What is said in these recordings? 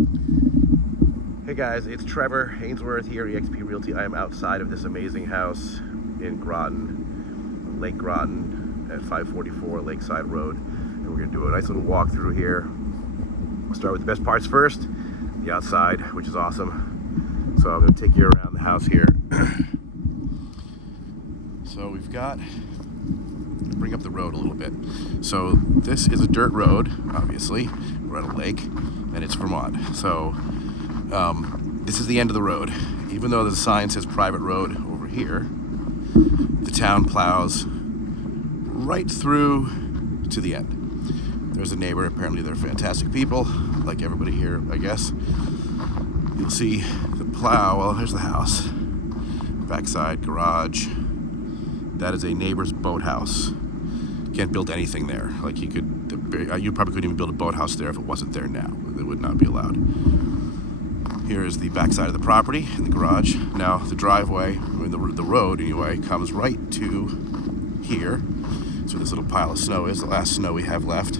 Hey guys, it's Trevor, Ainsworth here, eXp Realty. I am outside of this amazing house in Groton, Lake Groton at 544 Lakeside Road. And we're gonna do a nice little walk through here. We'll start with the best parts first, the outside, which is awesome. So I'm gonna take you around the house here. So we've got, bring up the road a little bit. So this is a dirt road, obviously. We're at a lake, and it's Vermont. So this is the end of the road. Even though the sign says private road over here, the town plows right through to the end. There's a neighbor, apparently they're fantastic people, like everybody here, I guess. You'll see the plow, well, here's the house. Backside, garage. That is a neighbor's boathouse. Can't build anything there. Like you probably couldn't even build a boathouse there if it wasn't there now. It would not be allowed. Here is the backside of the property in the garage. Now the driveway, the road anyway, comes right to here. So this little pile of snow is the last snow we have left.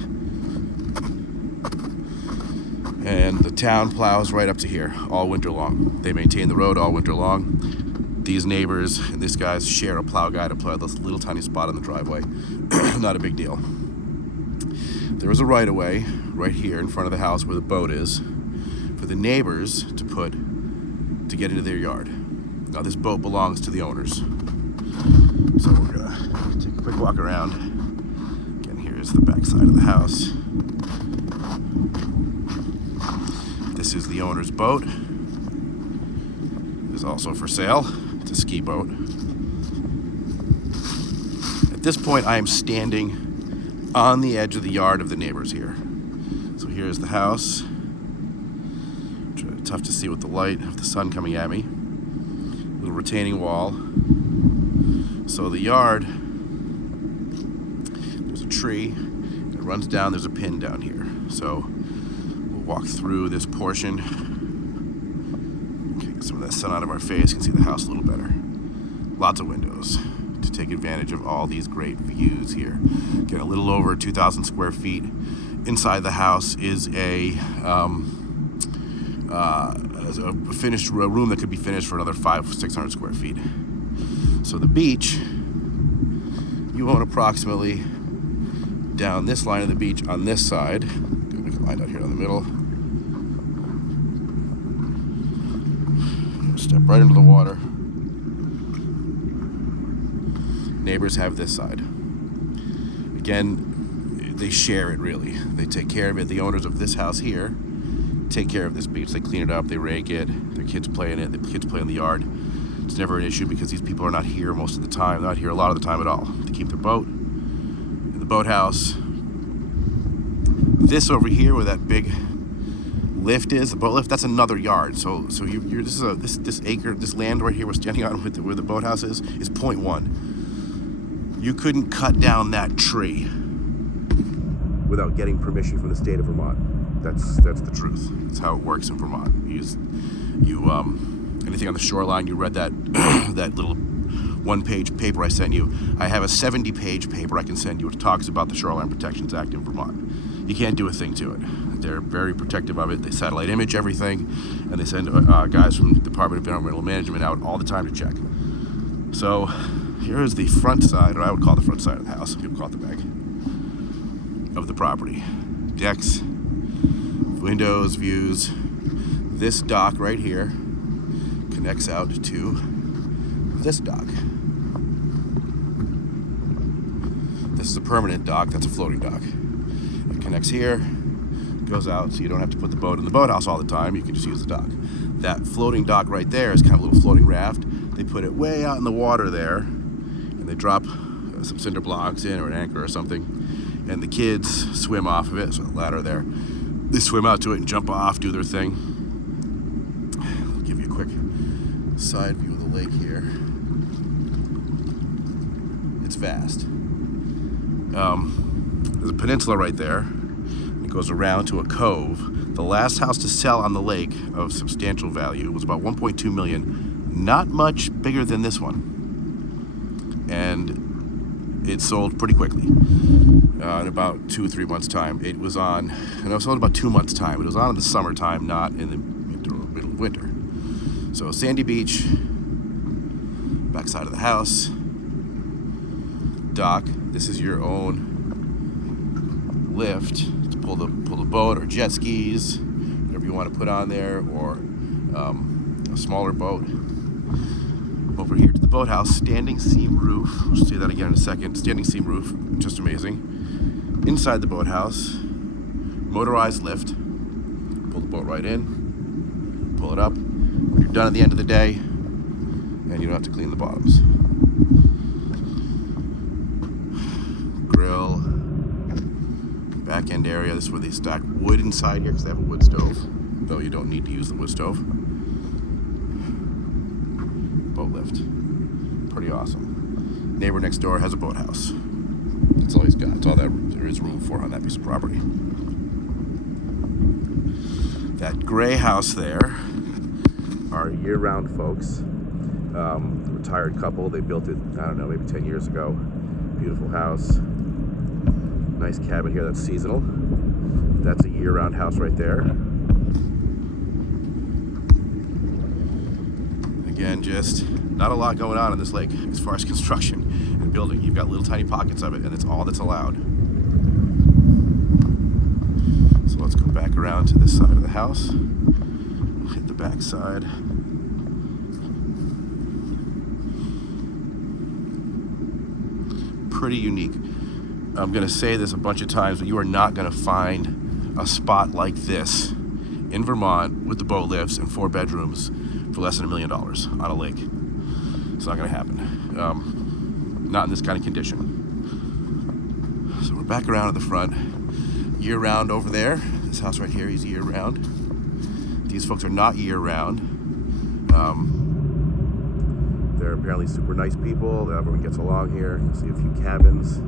And the town plows right up to here all winter long. They maintain the road all winter long. These neighbors and these guys share a plow guy to plow this little tiny spot on the driveway. Not a big deal. There is a right-of-way right here in front of the house where the boat is for the neighbors to get into their yard. Now this boat belongs to the owners. So we're gonna take a quick walk around. Again, here is the back side of the house. This is the owner's boat. It is also for sale. It's a ski boat. At this point, I am standing on the edge of the yard of the neighbors here. So here's the house. Tough to see with the light of the sun coming at me. Little retaining wall. So the yard, there's a tree. It runs down, there's a pin down here. So we'll walk through this portion. Okay, get some of that sun out of our face, can see the house a little better. Lots of windows to take advantage of all these great views here. Get a little over 2,000 square feet. Inside the house is a finished room that could be finished for another 500-600 square feet. So the beach, you own approximately down this line of the beach on this side. Gonna make a line out here in the middle. Step right into the water. Neighbors have this side. Again, they share it really. They take care of it. The owners of this house here take care of this beach. They clean it up, they rake it, their kids play in it, the kids play in the yard. It's never an issue because these people are not here most of the time. They're not here a lot of the time at all. They keep their boat in the boathouse. This over here where that big lift is, the boat lift, that's another yard. So this acre, this land right here we're standing on where the boathouse is 0.1. You couldn't cut down that tree without getting permission from the state of Vermont. That's the truth. That's how it works in Vermont. Anything on the shoreline, you read that that little one-page paper I sent you. I have a 70-page paper I can send you which talks about the Shoreline Protections Act in Vermont. You can't do a thing to it. They're very protective of it. They satellite image everything, and they send guys from the Department of Environmental Management out all the time to check. So here is the front side, or I would call the front side of the house. People call it the back of the property. Decks, windows, views. This dock right here connects out to this dock. This is a permanent dock, that's a floating dock. It connects here, goes out, so you don't have to put the boat in the boathouse all the time, you can just use the dock. That floating dock right there is kind of a little floating raft. They put it way out in the water there, and they drop some cinder blocks in or an anchor or something, and the kids swim off of it, so a ladder there. They swim out to it and jump off, do their thing. I'll give you a quick side view of the lake here. It's vast. There's a peninsula right there. It goes around to a cove. The last house to sell on the lake of substantial value was about 1.2 million. Not much bigger than this one. And it sold pretty quickly. In about 2 or 3 months time. It was on, and it was sold in about 2 months time. It was on in the summertime, not in the middle of winter. So sandy beach, backside of the house, dock. This is your own lift to pull the boat or jet skis, whatever you want to put on there, or a smaller boat. Over here to the boathouse, standing seam roof. We'll see that again in a second. Standing seam roof, just amazing. Inside the boathouse, motorized lift. Pull the boat right in, pull it up. When you're done at the end of the day, and you don't have to clean the bottoms. Grill, back end area. This is where they stack wood inside here because they have a wood stove, though you don't need to use the wood stove. Boat lift, pretty awesome. Neighbor next door has a boathouse. That's all he's got. That's all that there is room for on that piece of property. That gray house there are year-round folks. Retired couple. They built it, I don't know, maybe 10 years ago. Beautiful house. Nice cabin here that's seasonal. That's a year-round house right there. Again, just not a lot going on this lake as far as construction and building. You've got little tiny pockets of it, and it's all that's allowed. So let's go back around to this side of the house. Hit the back side. Pretty unique. I'm going to say this a bunch of times, but you are not going to find a spot like this in Vermont with the boat lifts and 4 bedrooms for less than $1 million on a lake. It's not going to happen. Not in this kind of condition. So we're back around at the front. Year-round over there. This house right here is year-round. These folks are not year-round. They're apparently super nice people. Everyone gets along here. You'll see a few cabins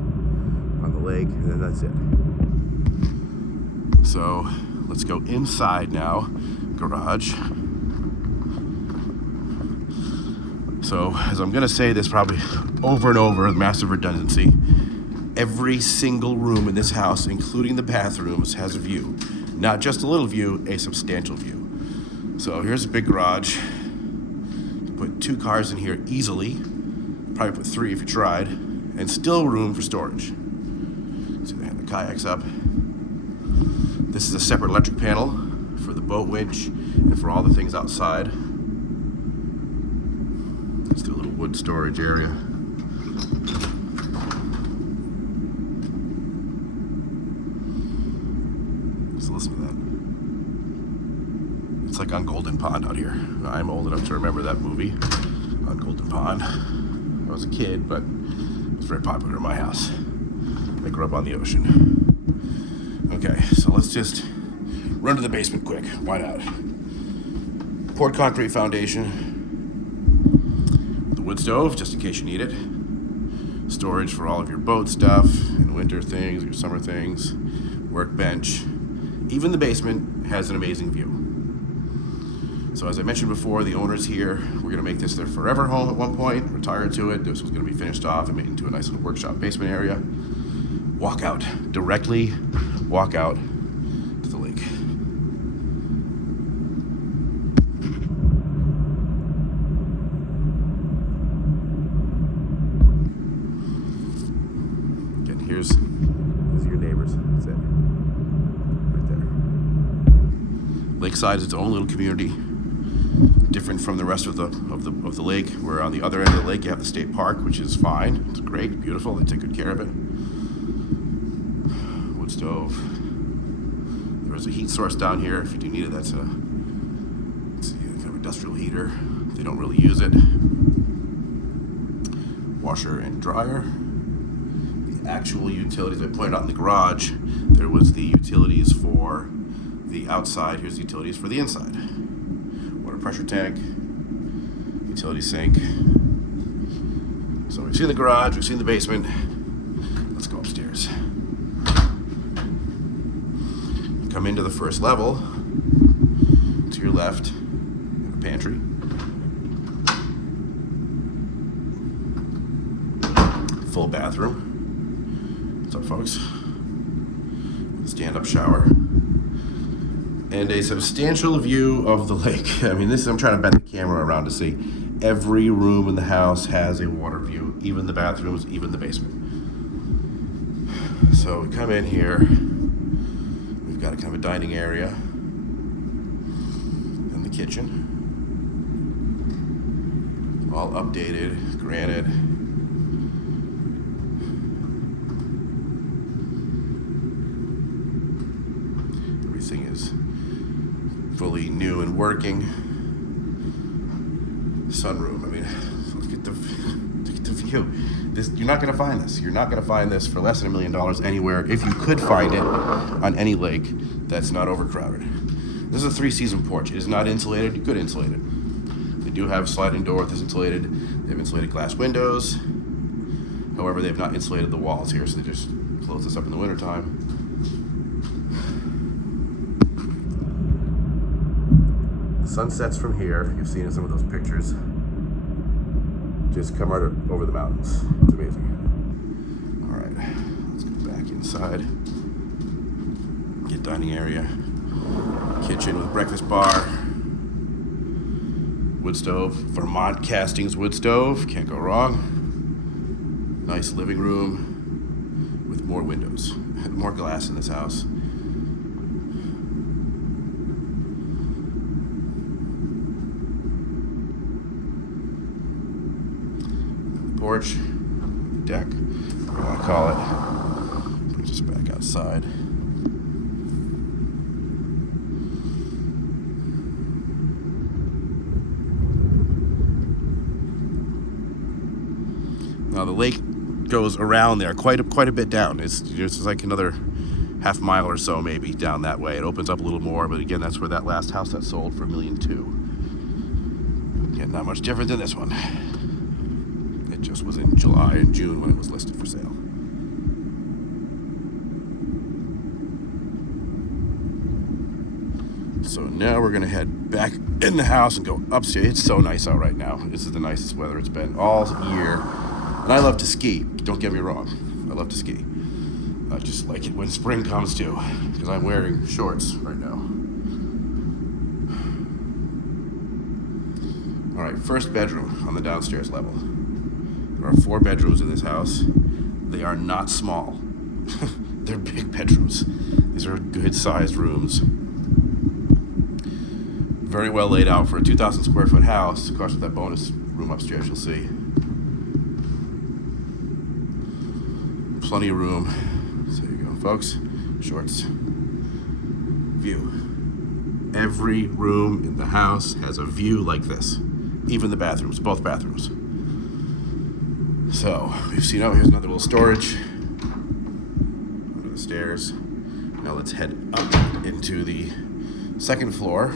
on the lake, and then that's it. So let's go inside now. Garage. So, as I'm going to say this probably over and over, massive redundancy, every single room in this house, including the bathrooms, has a view. Not just a little view, a substantial view. So here's a big garage. You can put 2 cars in here easily. Probably put 3 if you tried. And still room for storage. So they have the kayaks up. This is a separate electric panel for the boat winch and for all the things outside. Let's do a little wood storage area. Just listen to that. It's like on Golden Pond out here. I'm old enough to remember that movie on Golden Pond. I was a kid, but it was very popular in my house. I grew up on the ocean. Okay, so let's just run to the basement quick. Why not? Poured concrete foundation. Wood stove, just in case you need it. Storage for all of your boat stuff and winter things, your summer things. Workbench. Even the basement has an amazing view. So as I mentioned before, the owner's here. We're going to make this their forever home at one point, retire to it. This was going to be finished off and made into a nice little workshop basement area. Walk out. Directly walk out to the lake. These are your neighbors. That's it. Right there. Lakeside is its own little community, different from the rest of the lake. Where on the other end of the lake you have the state park, which is fine. It's great, beautiful. They take good care of it. Wood stove. There was a heat source down here. If you do need it, that's a kind of industrial heater. They don't really use it. Washer and dryer. Actual utilities I pointed out in the garage. There was the utilities for the outside. Here's the utilities for the inside. Water pressure tank, utility sink. So we've seen the garage, we've seen the basement. Let's go upstairs. Come into the first level. To your left, you have a pantry. Full bathroom. What's up, folks? Stand-up shower. And a substantial view of the lake. I mean, I'm trying to bend the camera around to see. Every room in the house has a water view, even the bathrooms, even the basement. So we come in here. We've got a kind of a dining area and the kitchen. All updated, granite. Everything is fully new and working. Sunroom. I mean, look at the view. You're not going to find this. You're not going to find this for less than $1 million anywhere. If you could find it on any lake that's not overcrowded. This is a 3-season porch. It is not insulated. You could insulate it. They do have sliding door that's insulated. They have insulated glass windows. However, they have not insulated the walls here, so they just close this up in the wintertime. Sunsets from here, you've seen in some of those pictures, just come right over the mountains. It's amazing. All right, let's go back inside. Get dining area, kitchen with breakfast bar, wood stove, Vermont Castings wood stove, can't go wrong. Nice living room with more windows, more glass in this house. Porch, deck, whatever you want to call it. Brings us back outside. Now the lake goes around there quite a bit down. It's like another half mile or so maybe down that way. It opens up a little more, but again, that's where that last house that sold for $1.2 million. Again, not much different than this one. Just was in July and June when it was listed for sale. So now we're gonna head back in the house and go upstairs. It's so nice out right now. This is the nicest weather it's been all year. And I love to ski, don't get me wrong. I love to ski. I just like it when spring comes too, because I'm wearing shorts right now. All right, first bedroom on the downstairs level. There are 4 bedrooms in this house. They are not small. They're big bedrooms. These are good-sized rooms. Very well laid out for a 2,000 square foot house. Of course, with that bonus room upstairs, you'll see. Plenty of room. So there you go, folks. Shorts. View. Every room in the house has a view like this. Even the bathrooms, both bathrooms. So, we've seen, here's another little storage under the stairs. Now let's head up into the second floor.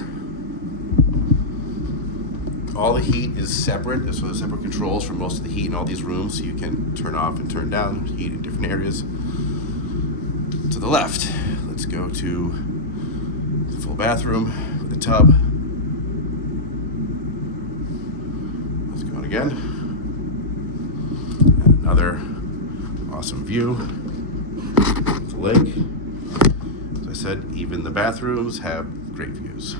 All the heat is separate, so there's separate controls for most of the heat in all these rooms, so you can turn off and turn down heat in different areas. To the left, let's go to the full bathroom with the tub. Let's go on again. And another awesome view of the lake. As I said, even the bathrooms have great views.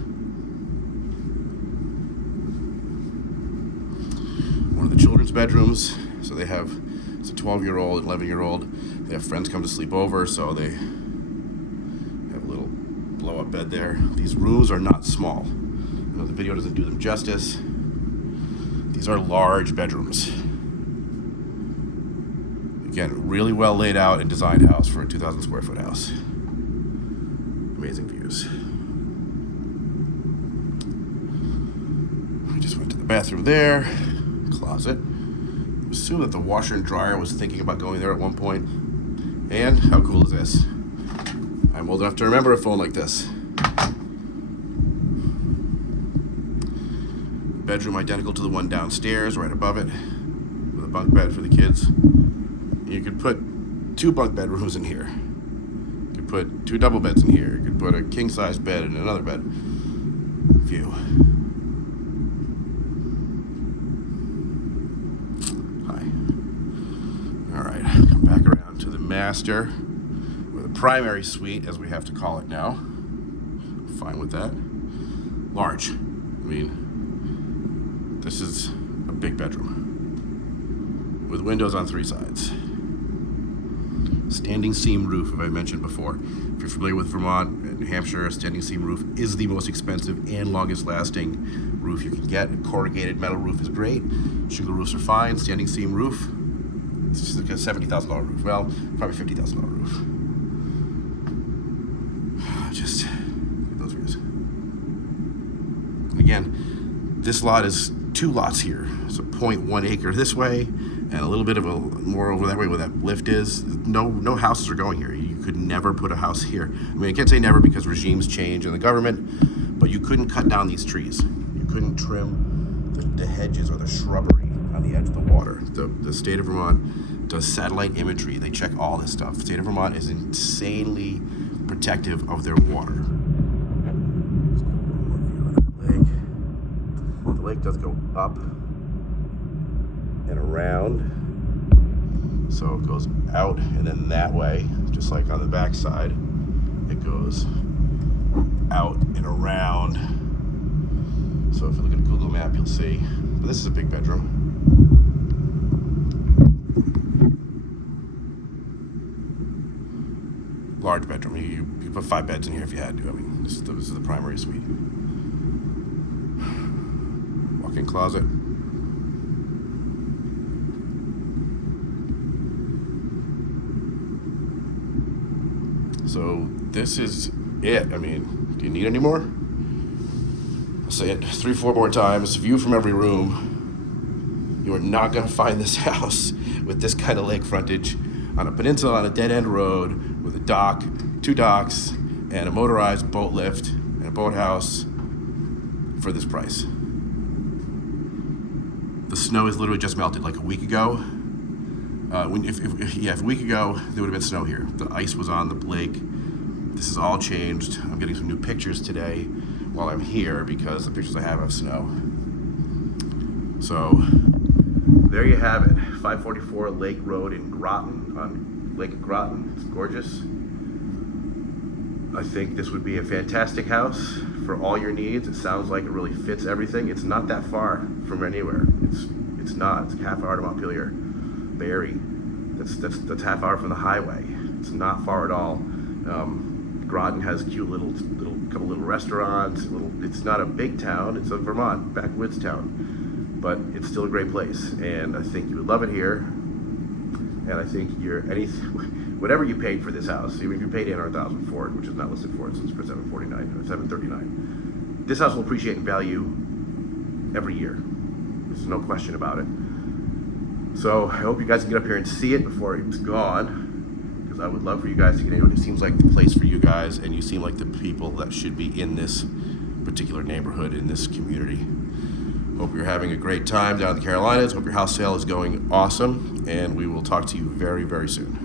One of the children's bedrooms, so they have, it's a 12-year-old, 11-year-old. They have friends come to sleep over, so they have a little blow-up bed there. These rooms are not small. I know the video doesn't do them justice. These are large bedrooms. Again, really well laid out and designed house for a 2,000 square foot house. Amazing views. I just went to the bathroom there, closet. Assume that the washer and dryer was thinking about going there at one point. And how cool is this? I'm old enough to remember a phone like this. Bedroom identical to the one downstairs, right above it, with a bunk bed for the kids. You could put 2 bunk bedrooms in here. You could put 2 double beds in here. You could put a king-size bed in another bed. View. Hi. All right, come back around to the master with a primary suite, as we have to call it now. Fine with that. Large. I mean, this is a big bedroom with windows on 3 sides. Standing seam roof, as I mentioned before. If you're familiar with Vermont and New Hampshire, a standing seam roof is the most expensive and longest lasting roof you can get. A corrugated metal roof is great. Shingle roofs are fine. Standing seam roof, it's just like a $70,000 roof. Well, probably $50,000 roof. Just look at those views. And again, this lot is 2 lots here. It's a 0.1 acre this way, and a little bit of a more over that way where that lift is. No houses are going here. You could never put a house here. I mean, I can't say never because regimes change in the government, but you couldn't cut down these trees. You couldn't trim the hedges or the shrubbery on the edge of the water. The state of Vermont does satellite imagery. They check all this stuff. The state of Vermont is insanely protective of their water. The lake does go up and around, so it goes out and then that way, just like on the back side, it goes out and around. So if you look at a Google map, you'll see. But this is a big bedroom. Large bedroom. You put 5 beds in here if you had to. I mean, this is the primary suite. Walk-in closet. So this is it. I mean, do you need any more? I'll say it 3-4 more times. View from every room. You are not going to find this house with this kind of lake frontage on a peninsula on a dead-end road with a dock, 2 docks, and a motorized boat lift and a boathouse for this price. The snow is literally just melted like a week ago. If a week ago, there would have been snow here. The ice was on the lake. This has all changed. I'm getting some new pictures today while I'm here because the pictures I have of snow. So there you have it. 544 Lake Road in Groton, on Lake Groton. It's gorgeous. I think this would be a fantastic house for all your needs. It sounds like it really fits everything. It's not that far from anywhere. It's not. It's half hour to Montpelier. Barrie. That's half hour from the highway. It's not far at all. Groton has cute couple little restaurants. It's not a big town. It's a Vermont backwoods town, but it's still a great place. And I think you would love it here. And I think whatever you paid for this house, even if you paid $800,000 for it, which is not listed for it, so it's for $749 or $739. This house will appreciate in value every year. There's no question about it. So I hope you guys can get up here and see it before it's gone, because I would love for you guys to get into it. It seems like the place for you guys, and you seem like the people that should be in this particular neighborhood, in this community. Hope you're having a great time down in the Carolinas. Hope your house sale is going awesome, and we will talk to you very, very soon.